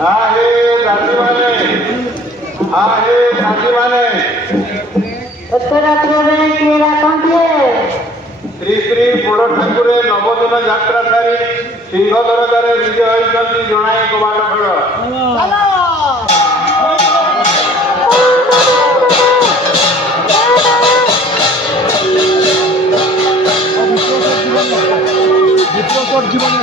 आहे दासीमाने आहे दासीमाने श्री श्री बड़ ठाकुरे नवदिन यात्रा सारी सिंह दरबार विजय होती जनाई कबाट खेल জীবন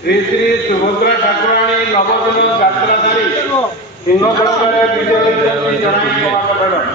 श्री श्री सुभद्रा ठाकुराणी नवदिन यात्रा सारी सिंह दरबार विजय होती जनाई कबाट खेल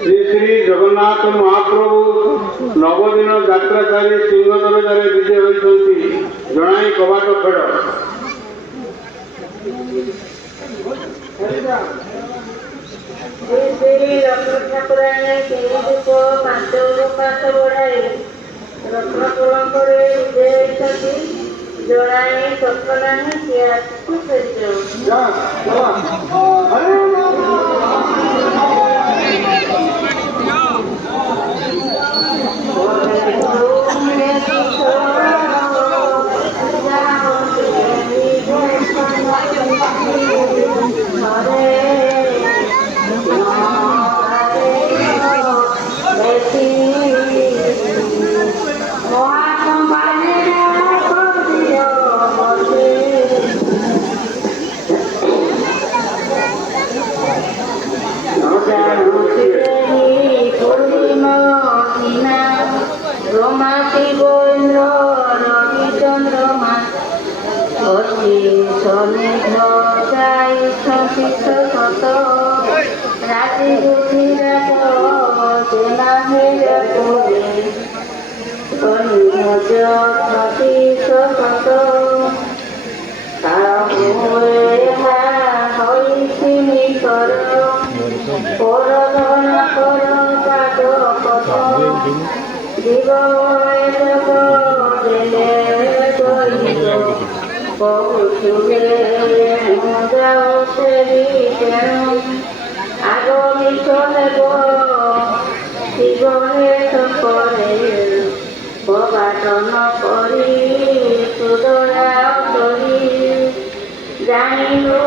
श्री श्री जगन्नाथ महाप्रभु नवदिन यात्रा सारी सिंह दरबार विजय होती जनाई कबाट खेल ठाकुराणी पांच उपास बढ़ाई रत्न कलंकर विजय होती जनाई सपना ঋষি কর পরধন কর পাদ পদ জীবনে জগ দেলে গরিব বহুতুলে যাও সেরি তেণু আগমিত নেব জীবনে সকলে প্রবাদন করি সুদয়া করি জানিলু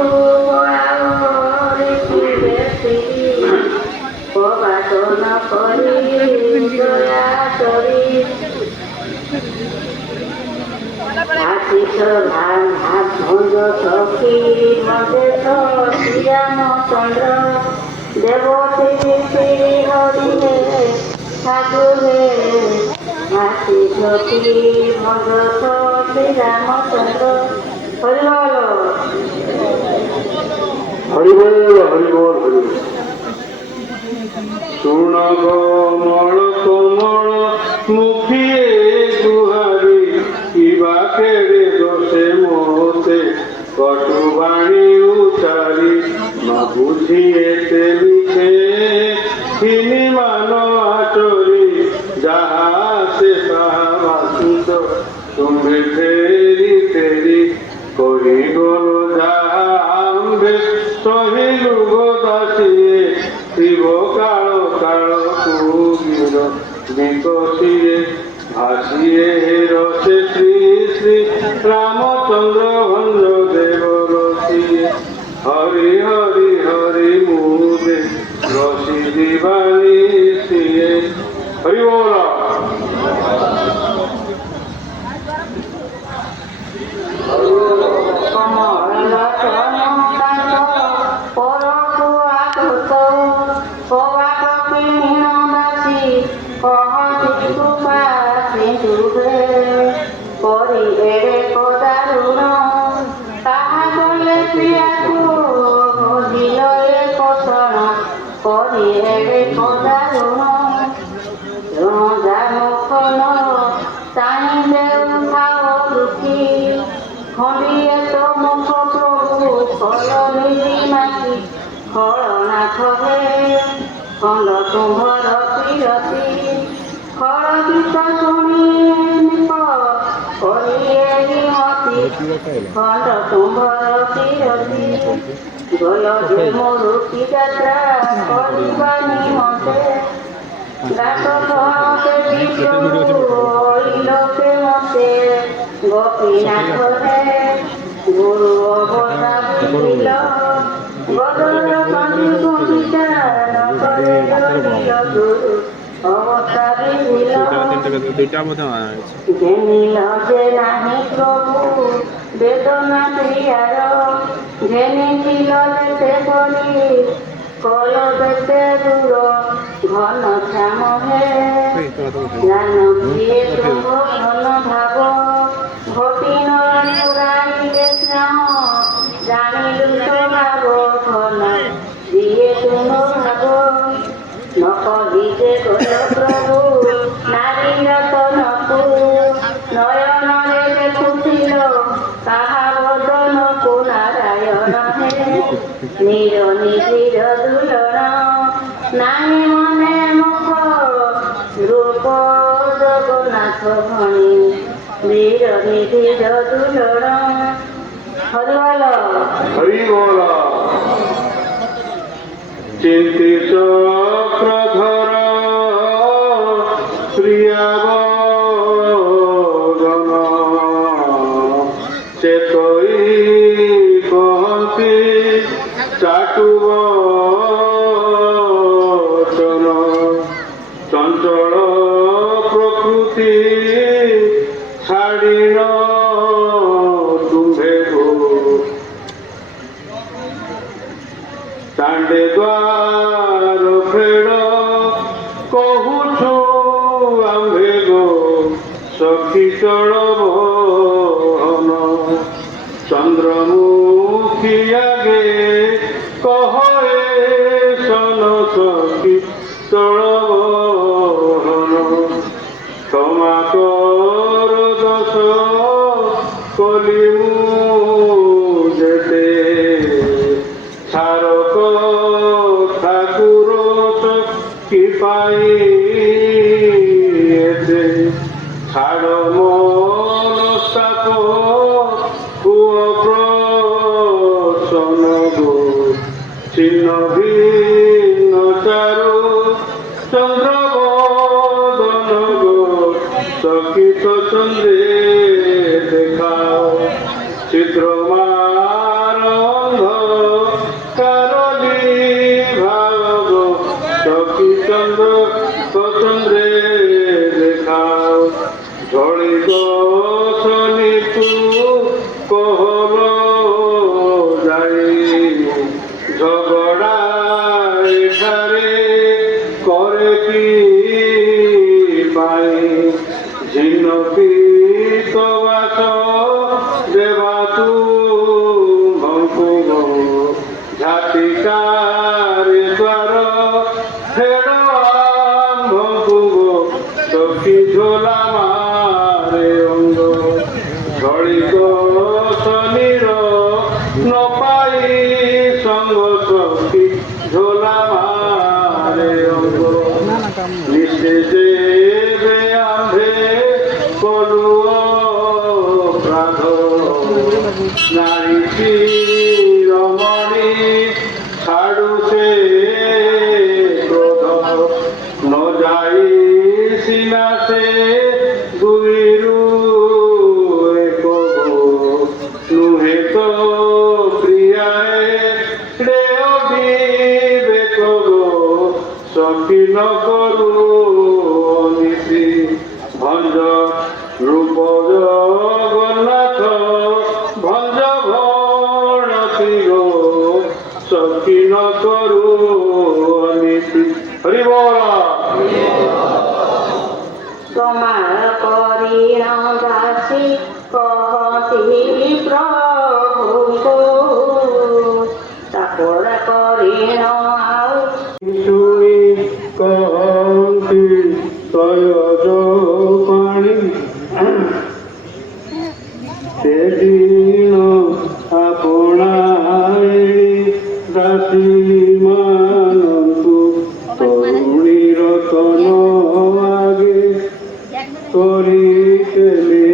প্রবাদন করি দয়া করি আশিস ভাব ভঞ্জ সখী মদেশ শ্রীরামচন্দ্র দেবশ্রী শ্রী হরি হে ঠাকুর হে আশিস ভঞ্জ শ্রীরামচন্দ্র হরিবল হরিবল হরিবল হরিবল। শুণ মল কমল মুখিয়ে গুহারি কিবা কেড়ে দোষে মোতে কটু বাণী উচারি ন বুঝিয়ে লিখে তিনি মান আচরি যাহা সে তাহা বাসুত তুমি ফেরি ফেরি করি গল যাহা আম্বে সহিলু গো দাসিয়ে শিব কাল কাল কুগির বিকশিয়ে ভাসিয়ে রসে শ্রী শ্রী রামচন্দ্র ভঞ্জ দেব রসিয়ে হরি হরি হরি মুদে রসি দিবানি সিয়ে হরি বল। খণ্ড তুম্ভর পিরতি খড় গীত শুনি করিয়ে মতি খণ্ড তুম্ভর পিরতি গল যে মরুতি যাত্রা করিবা নিমন্তে গাছ ধরতে বিষ্ণু লোকে মতে গোপীনাথ হে গুরু অবতা বুঝিল বদল কান্দি কবিতা নকরে গুরু অবতা বুঝিল ঘেনিল যে নাহি প্রভু বেদনা প্রিয়ার ঘেনিছিল যেতে করি কল বেতে দূর ঘন শ্যাম হে জানকীয়ে প্রভ ঘন ভাব ঘটি নরাইলে শ্যাম জানিলু তো ভাব ঘন দিয়ে তুম ভাব নকলিতে কল প্রভু নারী রতনকু নয়ନରେ দেখুছিল তাহা বদনকু নারায়ণ হে নির নিবিড় দুলন নাই মনে মুখ রূপ জগন্নাথ ভণি বীর নিবিড় দুলন হরিবল হরি বল। চিন্তি চক্রধর প্রিয়াবদন চেতই কহନ୍ତି চাটুব চঞ্চল প্রকৃতি ছাড়িন তুম্ভে গো দাণ্ডে দ্বার ফেড় কহুছু আম্ভে গো সখী চড়বন চন্দ্রমুখী আগে কহে সন সখী চড়বন ক্ষমা কর দশ কলিমু যেতে ছাড় ভিন্ন ভিন্ন চারু চন্দ্রবদন গো চকিত চন্দ্রে দেখাও চিত্রমারন্ধ কারলি ভাগ চকি চন্দ্র চন্দ্রে দেখাও ঝড়ি গছনি তু কহল যাই ঝগড়া এখানে করে কি পাই ঝিন্ন পিত বাস দেবা তু ভঙ্কুব ঝাটিকারে দ্বার ফেড় ভঙ্কুব চকি ঝোলা মারে অঙ্গ ঝড়ি গছনির নপাই সঙ্গ চকি ঝোলা মারে অঙ্গ নিঃশেষে আম্ভে কলু প্রাধ নারী রমণী ছাড়ু সে ক্রোধ ন যাই সিনাসে দুইরু এক নুহে তো প্রিয়ায় শ্রেয় বিবেক সখী ন করু নিশি ভঞ্জ রূপ জগন্নাথ ভঞ্জ ভণতি গো সখী ন করু নিশি হরি বল তোমার করিণ দাসী কহতি প্রভুଙ୍କୁ তাপর করিণ ଆଉ শুনি কহନ୍ତି তয়জ পাଣି সেদিন ଆପଣାଇ ଦାସୀ ମାନଙ୍କୁ ତରୁଣୀ ରତନ ଆଗେ କରିଥିଲେ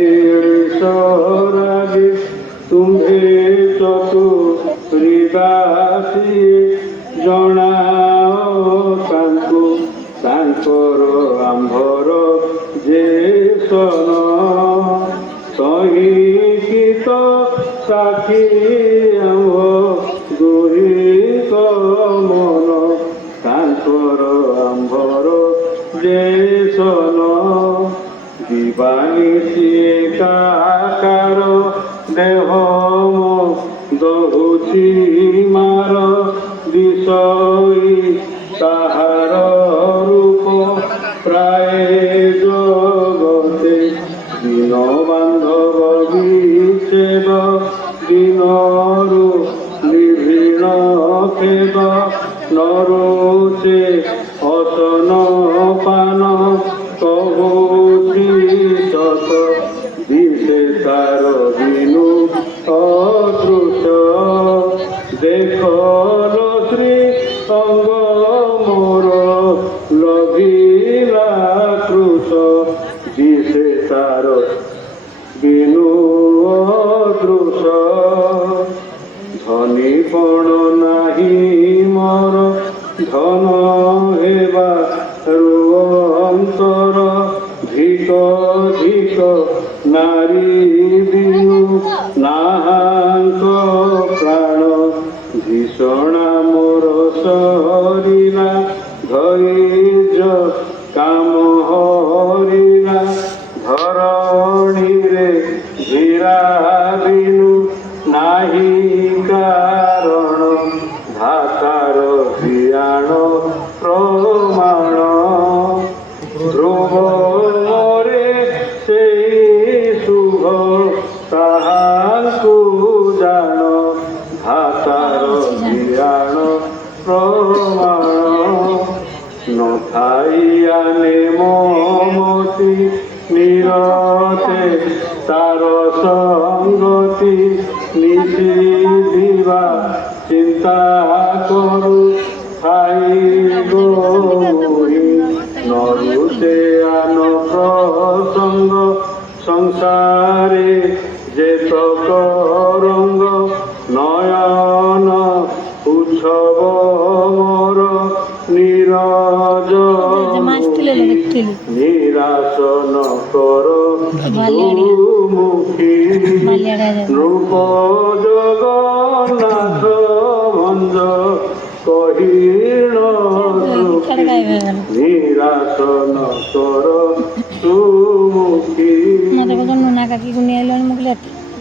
ସରାଗେ ତୁମ୍ଭେ ଚତୁରୀ ଦାସୀ ଜଣାଅ ତାଙ୍କୁ ତାଙ୍କର ଆମ୍ଭର ଯେ ସନ ସହିକିତ ସାକ୍ଷୀ ଆମ୍ଭ ଦୁହିଁଙ୍କ ମନ ତାଙ୍କର ଆମ୍ଭର ଯେ ସନ ଦିବାନିଶି ଏକାକାର ଦେହ ଦହୁଛି ମାର বিষয় তাহার রূপ প্রায় জগতে দিন বান্ধব বিচ্ছেদ দিনরু নিভৃণ খেদ নরোচে অসন পান কহুছি তত দিশে তার বিনু অদৃশ দেখল শ্রী অঙ্গ মোর লভিলা কৃষ দিশে তার বিনু অদৃশ ধনী পণ নাহি মোর ধন হেবা অন্তর ধিক ধিক নারী বিনু নাহাঙ্ক প্রাণ ভীষণা মোর সরিলা ধৈর্য কাম হরিলা ধরণীরে ধীরা বিনু নাহি কারণ ধাতার ধিয়াণ প্রমাণ ধ্রুব মোরে সেই শুভ তাহাଙ୍କୁ জাণ ধাতার ধিয়াণ প্রমাণ নথাইয়ানে মমতি নিরতে তার সঙ্গতি নিশি দিবা চিন্তা করু ঠাই গৌরী নরুতে আন প্রসঙ্গ সংসারে যেতক রঙ্গ নয়ন উৎসব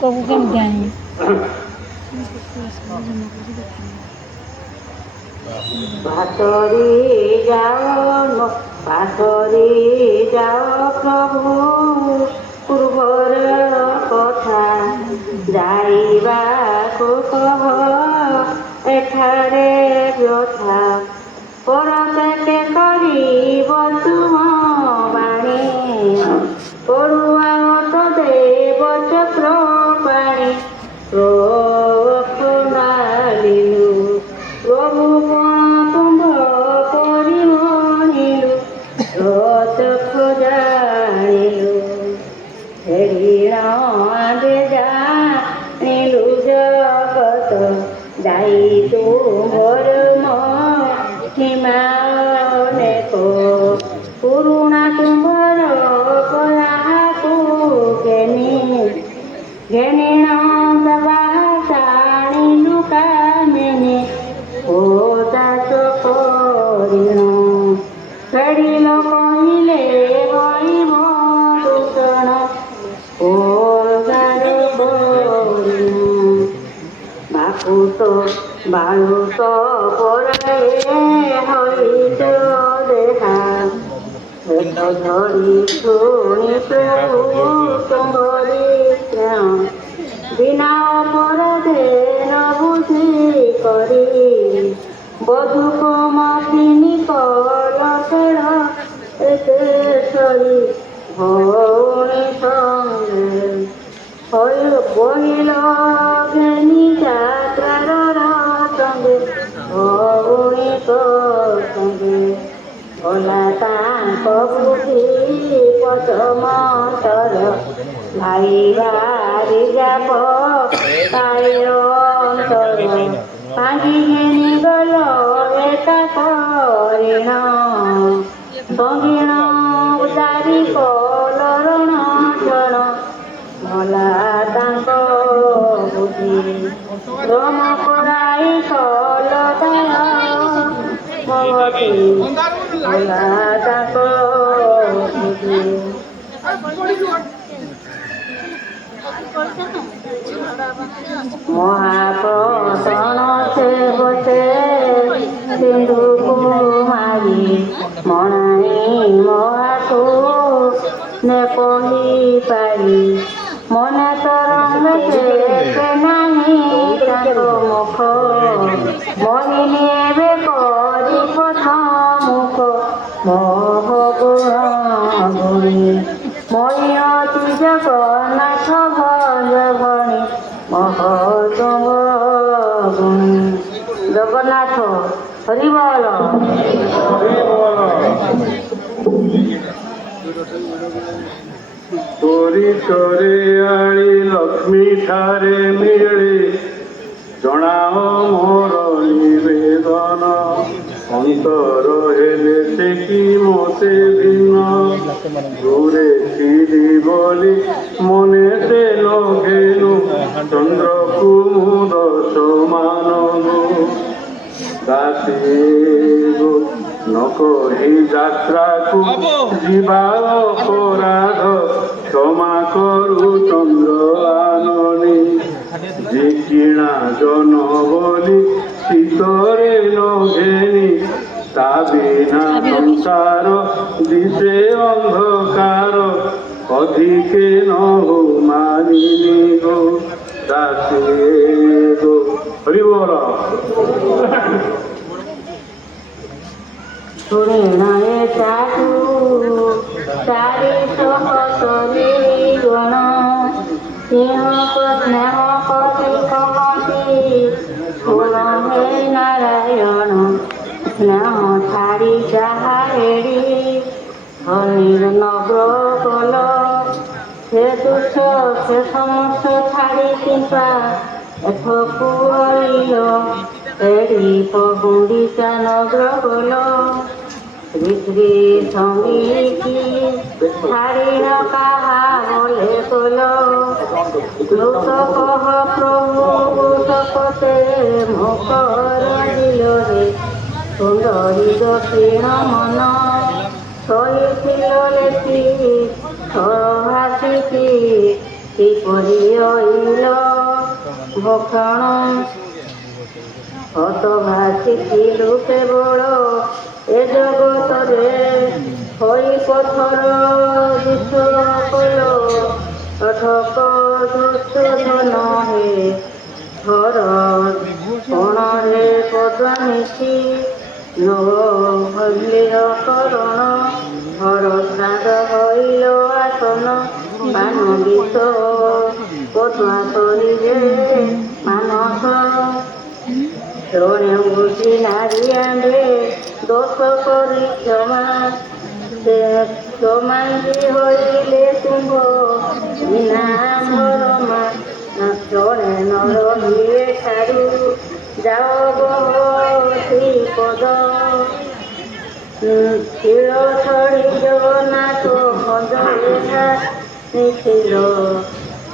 ତାଙ୍କକୁ କେମିତି ଆଣିବି? ପାସରି ଯାଅ ପ୍ରଭୁ ପୂର୍ବର କଥା ଯାଇବାକୁ କହ ଏଠାରେ ବ୍ୟଥା ପରସେକେ କରିବ ତୁମ ବାଣୀ ପଢୁଆ ତ ଦେବ ଚକ୍ର ପାଣି ପ୍ରଣାଳିଲୁ ପ୍ରଭୁ ତୁମ୍ଭ ପରିମଣିଲୁ ରଚ ଜାଣିଲୁ ঋণে জানিলু জগত যাই তুমর মহিমা অনেক পুরুণা তুমর কয়াকু ঘেনিণ সবা জানিলু কামিনী ও দাস করিণ ফেরিল কহিলে হইব দূষণ ও বায়ুত পরে হইত দেখা ধরি শুনি প্রভু তোমারি বিনা অপরাধে ন বুঝি করি বধুক মাখিনি কলসের এতে সরি ভৌণী সঙ্গে বহিল ঘেনি যাত্রার সঙ্গে ভৌণী সঙ্গে ওলা তাঙ্ক বুদ্ধি পদমন্তর ভাইবারি যাব তাই অন্তর ভাঙি ঘেনি গল একা করিণ সঙ্গীণ উদারি কলরণ জণ ভোলা তাঙ্ক বুদ্ধি রম করাই কলতায় ভগতি ভোলা তাঙ্ক বুদ্ধি মহাপ্রসন্ন সে বসে সিন্ধু কুমারী মনাই মহাকু নে কহি পারি মনে তরঙ্গে নাহি তাঙ্ক মুখ মহিনী এবে করি প্রথমুখ মহগুণ গুণী মই অতি জগন্নাথ ভজভণী মহতুম গুণী জগন্নাথ হরি বল তোরি তোরে আଳି লক্ষ্মী ঠারে মিଳେ জଣାଅ ମୋର ନିବେଦନ ଅନ୍ତର ହେଲେ ସେ କି ମୋତେ ଭିନ୍ନ ଦୂରେ ଥିଲି ବୋଲି ମନେ ସେ ଲଘେନୁ ଚନ୍ଦ୍ରକୁ ମୁଁ ଦଶ ମାନୁ ଦାସୀ ଗো ନ କହି ଯାତ୍ରାକୁ ଯିବା ଅପରାଧ କ୍ଷମା କରୁ ଚନ୍ଦ୍ର ଆନନୀ যে কিଣା জন বলি শীতরে নঘেনি তা বিনা সংসার দিশে অন্ধকার অধিকে নহু মানিনি গো দাসী গো হরি বল শুনিণে চাটু চারি সহসরি গণ সিংহ স্নেহ কতি কহতি শুণ হে নারায়ণ স্নেহ ছাড়ি যাহা এড়ি হরির নগ্র কল সে তুচ্ছ সে সমস্ত ছাড়ি কৃপা এঠকু হইল এড়ি গুন্ডিচা নগ্র কল শ্রী শ্রী সঙ্গীতি ছাড়িণ কাহা বলে কল লোক কহ প্রভু শপথে মুখর দিল রে সুন্দরী দক্ষিণ মন সহিছিল লেখি সহাসিতি କିପରି ଅଇଲ ଭକ୍ଷଣ ହତଭାସିଥିଲୁ କେବଳ ଏ ଜଗତରେ ହୋଇ ପଥର ବିଷକଳ ଅଠକ ଦୁଃଶୋଧନ ହେ ହର କୋଣରେ ପଦ୍ମାନିଶି ନବଭଲ୍ଲିର କରଣ ହର ଶ୍ରାଦ୍ଧ ହଇଲ ଆସନ ମାନ ବିଷ ପଦ୍ମା କରିବେ ମାନସ ଜଣେ ବୁଝି ନାରୀ ଆମ୍ଭେ ଦୋଷ କରି କ୍ଷମାଣ୍ଡି ହଇଲେ ତୁମ୍ଭ ବିନା ଭରମା ଜଣେ ନର ହିଏ ଠାରୁ ଯାଅ ଶ୍ରୀପଦ ଶିଳ ଛଡ଼ି ଜଗନ୍ନାଥ ଭଜ ଏହା ନିଖିଲ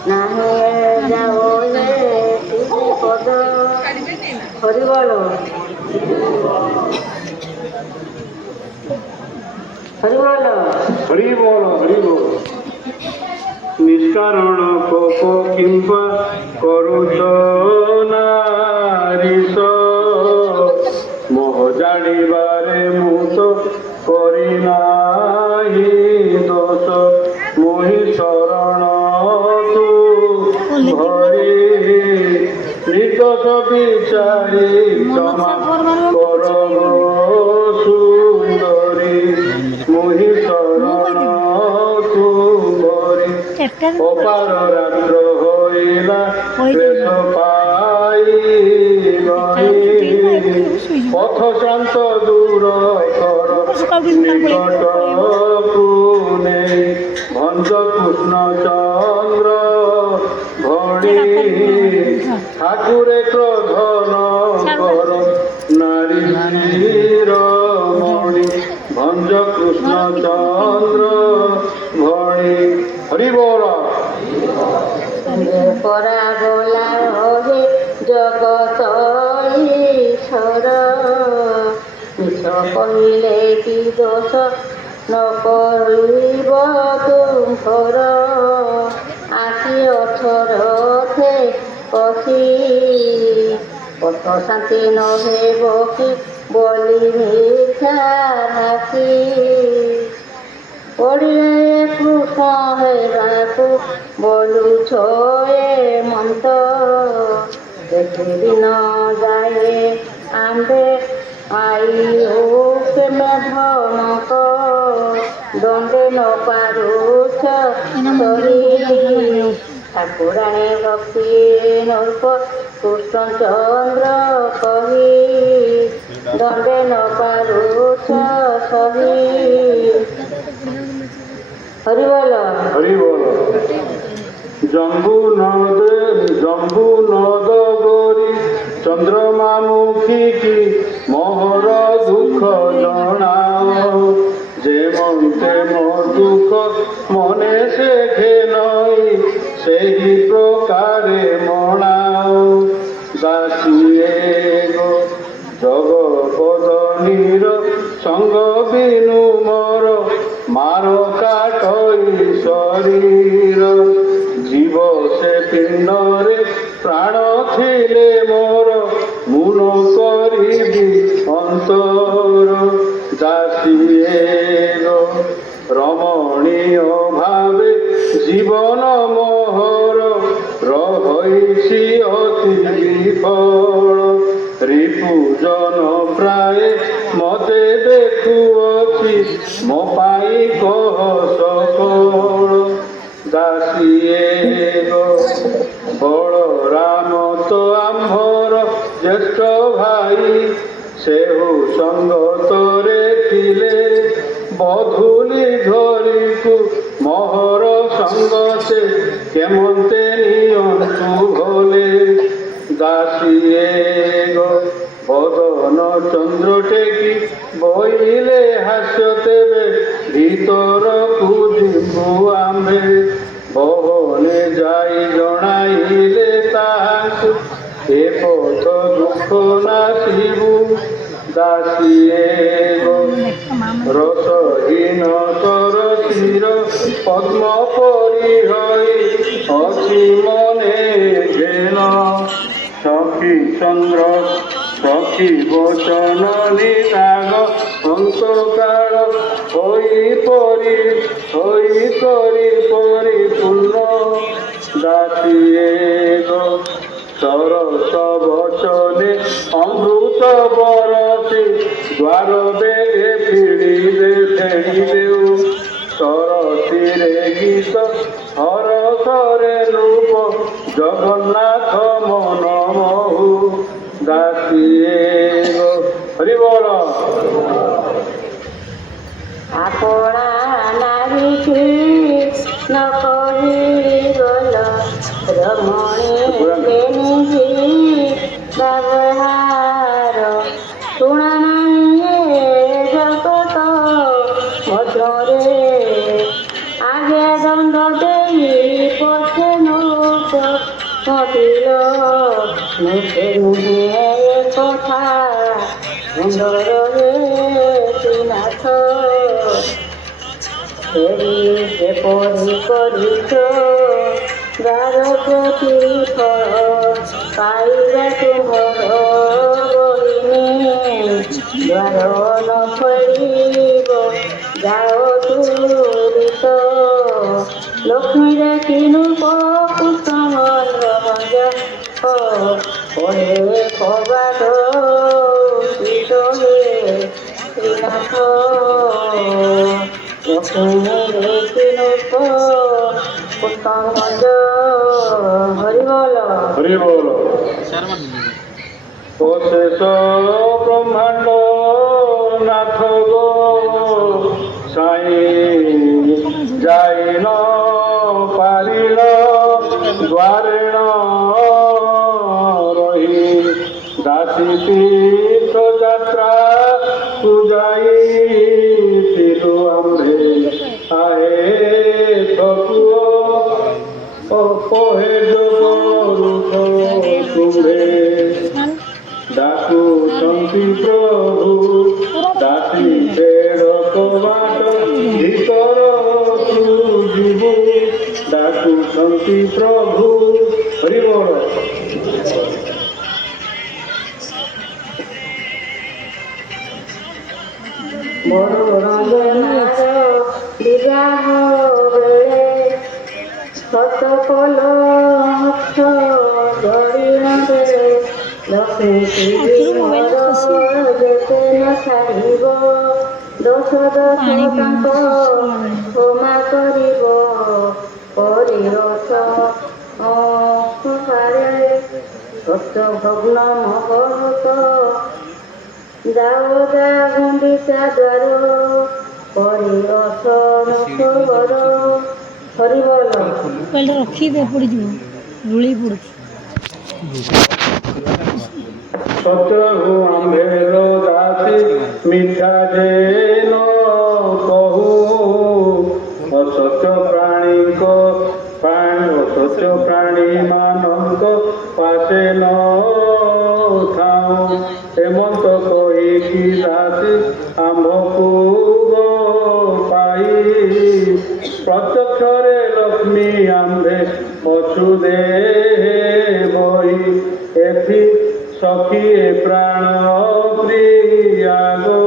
ନାହିଁ ଯାଅ ହେ ଶ୍ରୀପଦ ହରିବଳ ହରିବଳ হরি বল হরি বল নিষ্কারণ কোপ কিংবা করুচ নারীশ মোহ জানিবারে মু তো করি নাহি দোষ মোহি শরণ তু হরি নির্দোষ বিচারি ক্ষমা কর সুন্দরী মোহি শরণ তু হরি অপার রাত্র হইলা ক্লেশ পাই পথ শান্ত দূর কর নিকটকু নেই ভঞ্জ কৃষ্ণ চন্দ্র ভণি ঠাকুরে ক্রোধন কর নারী শিরোমণি ভঞ্জ কৃষ্ণ চন্দ্র ভণি হরি বল পরা গলা হে জগত ঈশ্বর মিছ କହିଲେ କି ଦୋଷ ନ କରିବ ତୁମର ଆଖି ଅଠରଥେ ପଶି ପଥ ଶାନ୍ତି ନ ହେବ କି ବୋଲି ମିଥ୍ୟା ରାଶି ପଡ଼ିଲେ କୃଷ୍ଣ ହେବାକୁ ବୋଲୁଛ ଏ ମନ୍ତ ଦେଖି ଦିନ ଯାଏ ଆମ୍ଭେ ଆଇ ଓ ପ୍ରେମ ଭଣକ ଦଣ୍ଡେ ନ ପାରୁଛ ସରି ଠାକୁରାଣୀ ଭକ୍ତି ନୃପ କୃଷ୍ଣଚନ୍ଦ୍ର କହି ଦଣ୍ଡେ ନ ପାରୁଛ ସହି হরিবল হরি বল জম্বু নদ গরি চন্দ্রমা মুখী কি মোহর দুঃখ জনাও যে মন্তে মোর দুঃখ মনে শেখে নই সেই প্রকারে মনাও দাসিয়ে গো জগপদ নীর সঙ্গ বিনু মর মার কাটই শরীর জীব সে পিণ্ডরে প্রাণ ছিলে মোর মুন করিবি অন্তর দাসিয়ে রমণীয় ভাবে জীবন মোহর রহইছি অতি বিফল রিপুজন প্রায় মতে দেখুଅছি ମୋ ପାଇଁ କହ ସକଳ ଦାସିଏ ବଳରାମ ତ ଆମ୍ଭର ଜ୍ୟେଷ୍ଠ ଭାଇ ସେହୁ ସଙ୍ଗତରେ ଥିଲେ ବଧୂଲି ଧରିକୁ ମୋହର ସଙ୍ଗତେ କେମନ୍ତେ ନିଅନ୍ତୁ ଭଲେ ଦାସିଏ বদন চন্দ্র টেকি বইলে হাস্য তেবে ভিতরকু ଯିବୁ ଆମ୍ଭେ ବହନେ ଯାଇ ଜଣାଇଲେ ତାହାକୁ ଏ ପଥ ଦୁଃଖ ନାଶିବୁ ଦାସିଏ ରସହୀନ ତର শির পদ্ম পরিহরি অসি মনে ঘেন সখী চন্দ্র সখী বচন নিরাগ অন্তকাল হই করি পরিপূর্ণ দাসিয়ে গো সরস বচনে অমৃত বরসি দ্বার বেগে ফিরিবে ফেরিদেউ সরসিরে গীত হরসরে রূপ জগন্নাথ মন মহু দাসিয়ে গো হরি বল আপনা নারী কৃষ্ণ কহিগল রমণী কেনিহি ব্যবহার শুଣା ନାହିଁ জগত ମଧ୍ୟରେ ଆଗେ ଦଣ୍ଡ ଦେଇ ପଛେ ନୋଟ ମତିଲ ନୁହେଁ ନୁହେଁ କଥା ସୁନ୍ଦରରେ ନାଥ ଫେରି ଯେପରି କରିଛ ଦ୍ୱାର ପ୍ରତି ଫଳ ପାଇବା ତୁମର ବହିନି ଦ୍ୱାର ନ ଫେରିବ ଯାଅ ତୁରିତ ଲକ୍ଷ୍ମୀ ଦେଖିନୁ କୁସୁମ ରଞ୍ଜ ପଡ଼େ କବାଟ শ্রীনাথ লক্ষ্মী রেখিনু পুষ্পঞ্জ হরিবল হরি বল ও শেষ ব্রহ্মাণ্ড নাথ গো সাই যাই ন পারিল দ্বারেণ রহি দাসী তীর্থ যাত্রা পূজাই তিলু আম্ভে আহে ঠকুয় অপহে যোগরূপ তুম্ভে ডাকুଛନ୍ତି প্রভু দাসী ফেরত বাট ভিতরକୁ ଯିବୁ ডাকুଛନ୍ତି প্রভু হরি বল বড় রঞ্জনার বিবাহ ବେଳେ শতকল গরিণରେ ଲକ୍ଷ୍ମୀ ଯେତେ ନ ଛାଡ଼ିବ ଦୋଷ ତାଙ୍କ କ୍ଷମା କରିବ ପରିରସ ପାରେ ସତ୍ୟ ଭଗ୍ନ ମହତ ଯାଅ ଯା ଗୁଣ୍ଡିଚା ଦ୍ୱାର ପରିରସ ନର ହରିବଲ କହିଲେ ରଖିଦେ ପଡ଼ିଯିବ ଧୂଳି ପଡ଼ୁଛି ସତ୍ୟକୁ ଆମ୍ଭେର ଦାସୀ ମିଠା ଯେ ନ କହୁ ଅସତ୍ୟ ପ୍ରାଣୀ ମାନଙ୍କ ପାଶେ ନ ଥାଉ ଏମନ୍ତ କହିକି ଦାସୀ ଆମ୍ଭକୁ ପାଇ ପ୍ରତ୍ୟକ୍ଷରେ ଲକ୍ଷ୍ମୀ ଆମ୍ଭେ ଅଛୁ ଦେହେ ବହି ଏଥି সখিয়ে প্রাণ প্রিয়া গো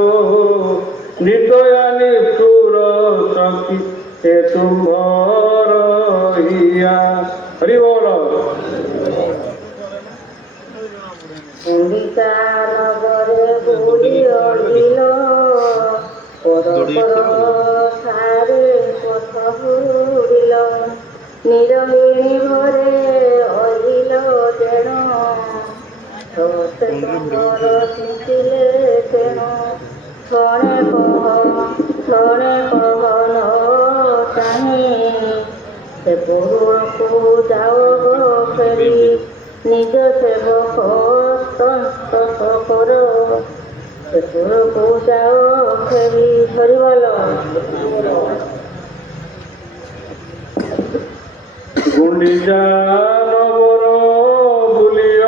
নিতয়া নিষ্ঠুর সখী এ তুম্ভর হিয়া হরি বল গুণ্ডিচা নগরে বুড়ি অড়িল পরপর সারে পথ হুড়িল নিরহিণী ঘরে অহিল যেন শিখিলে তেণ ক্ষণে কহন চাহি সে পুরুষକୁ যাও ফেরি নিজ সেবক তন্তস কর সে পুরুষକୁ যাও ফেরি ধরিবল গুণ্ডিচা নগর বুলিয়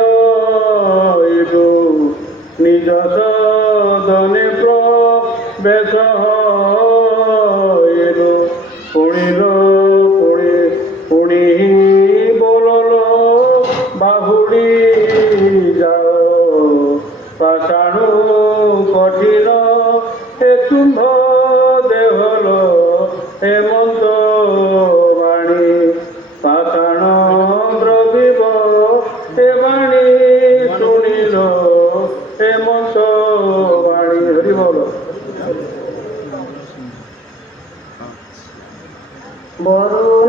নিজ সদনে প্রবেশ पुणिल पुणी बोलल बाहुड़ी जाओ पाषाणु कठिन हे तुम्भ देहल हेमंत वाणी पाषाण द्रविब हे वाणी शुणिल हेमंत वाणी हरि बोल বরুণ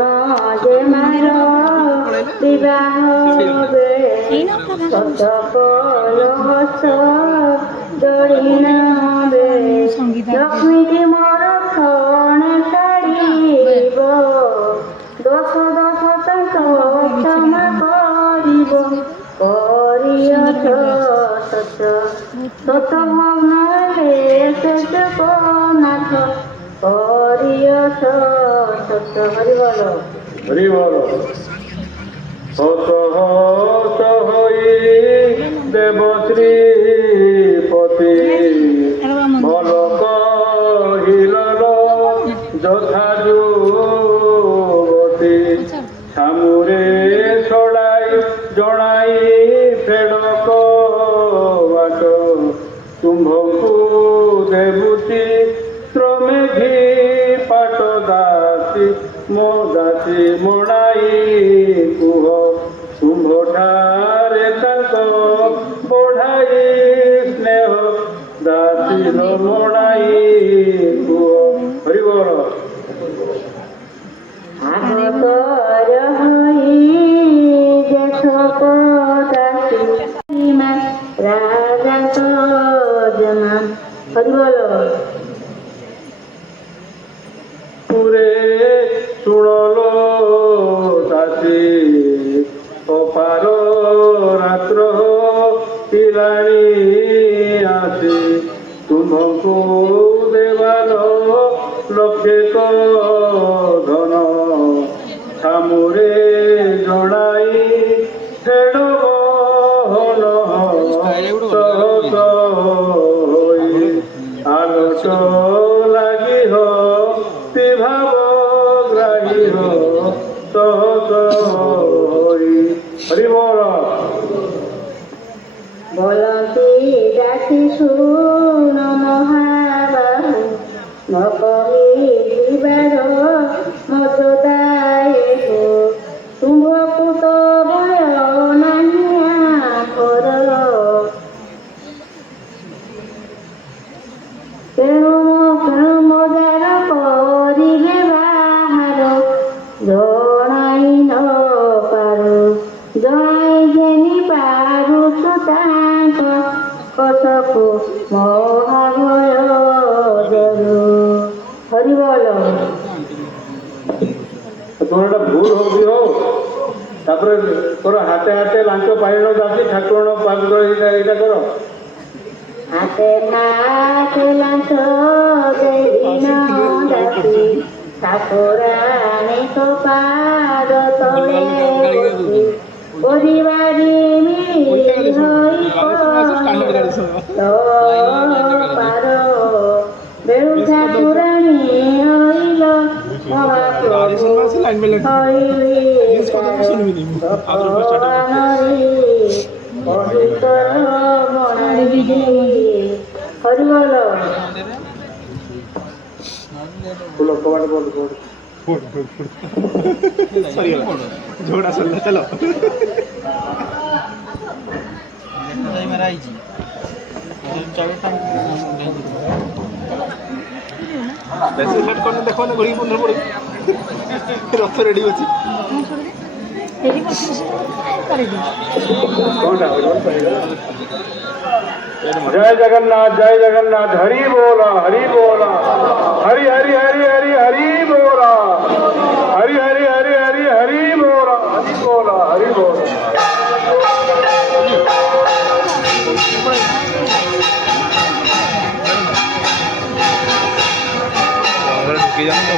যে মার বিবাহ শতকলহস জড়িণ লক্ষ্মীজি মোর ক্ষণ ছাড়িব দশ দশ তাঙ্ক ক্ষমা করিব করিয়ছ সত্য সত্য ভগ্নে শেষ নাথ করিয়ছ সত্য হরি বল हरि बोल हत हत हई देवश्री पति भल कहिल যথা যুবতী সামুরে ছড়াই জনাই ফেড়ক বাট তুম্ভଙ୍କୁ দেবুতি শ্রমেঘি পাট দাসী ମୋ ଦାସୀ ମଣାଇ କୁହ ତୁମ୍ଭଠାରେ ତାଙ୍କ ବଢ଼ାଇ ସ୍ନେହ ଦାସୀ ମଣାଇ କୁହ ହରି ବୋଲ আগতর হই জ্যেষ্ঠ দাসী রাজা জমা হরি বল পুরে শুণল দাসী অপার রাত্র পিলাଣି আসি ତୁମ୍ଭଙ୍କୁ ଦେବାର ଲକ୍ଷେକ ଧନ ସାମୁରେ ଜଣାଇ ଫେଡ଼ ବହନ ସହସ ହୋଇ ଆଲୋଚ ଲାଗି ବିଭାବ ଗ୍ରାହୀ ସହସ ହୋଇ ହରି ବୋଲ বলতি দাসী শুন মহাবাহু ন কহি দিবার মজদায়ে হো তুম্ভକୁ ତ ଭୟ ନାହିଁ କର ତେଣୁ ମଜାର କରିବେ ବାହାର ଜଣାଇ ନ ପାରୁ ଜଣାଇ ଘେନି ପାରୁଛୁ ତାଙ୍କ କଥାକୁ ମହାଭୟ ଜରୁ ହରି ବୋଲ তোমার একটা ভুল হবি হো তারপরে তোর হাতে হাতে লাঞ্চ পাইল যাচ্ছি ঠাকুর পাত্র এইটা কর হাতে নাতে লাঞ্চ দেহিন দাসী ঠাকুরানী তো পাদ তলে বসি পরিবারি মিলি হই পার বেড়ু ঠাকুরানী হইল মহাপ্রভু হইলি হরি বল बोलो कबाड़ बोल बोल झोड़ा चल चलो ବେଶୀ ଲେଟ୍ କରିନି ଦେଖ ନା ଘଡ଼ିକି 15 ପଡ଼ିବ ରଥ ରେଡ଼ି ଅଛି जय जगन्नाथ हरि बोला हरि बोला हरि हरि हरि हरि हरि बोला हरि हरि हरि हरि हरि बोला हरि बोला हरि बोला ढुकी जाना